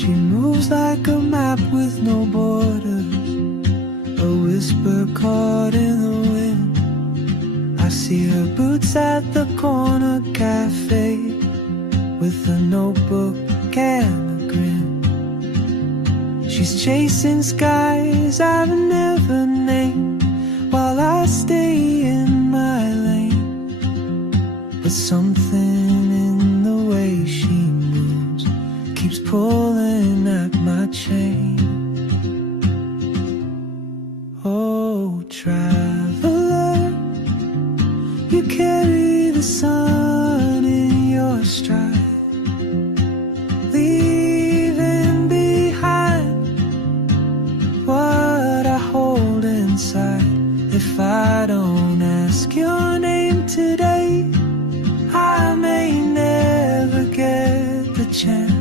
She moves like a map with no borders, a whisper caught in the wind. I see her boots at the corner cafe, with a notebook and a grin. She's chasing skies I've never named, while I stay in my lane. But something in the way she moves keeps pulling at my chain. Oh, traveler, you carry the sun in your stride, leaving behind what I hold inside. If I don't ask your name today, I may never get the chance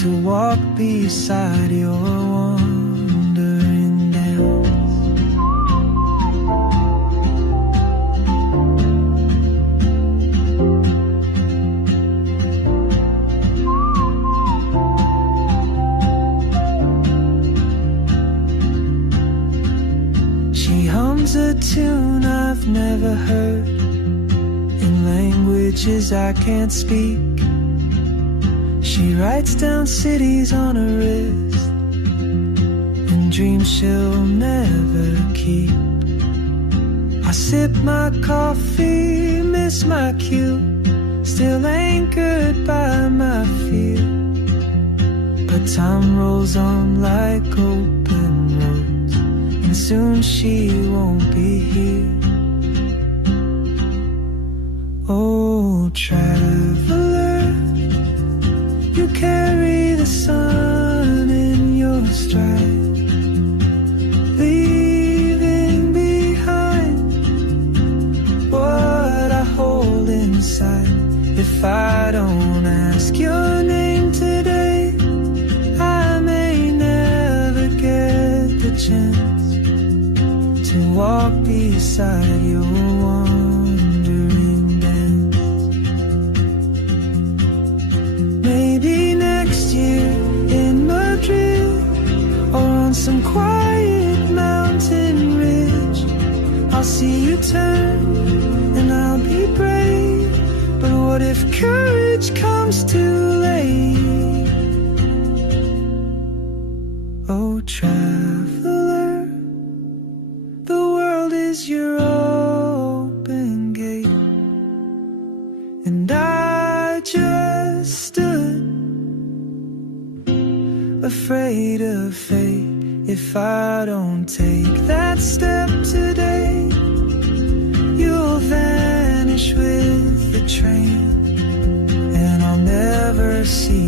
to walk beside your wandering dance. She hums a tune I've never heard, in languages I can't speak. She writes down cities on her wrist, and dreams she'll never keep. I sip my coffee, miss my cue, still anchored by my fear. But time rolls on like open roads, and soon she won't be here. Oh, traveler, you carry the sun in your stride, leaving behind what I hold inside. If I don't ask your name today, I may never get the chance to walk beside your wandering dance. Maybe next year in Madrid, or on some quiet mountain ridge, I'll see you turn and I'll be brave. But what if courage comes too late? Oh, traveler, the world is your open gate, and I just stood afraid of fate. If I don't take that step today, you'll vanish with the train, and I'll never see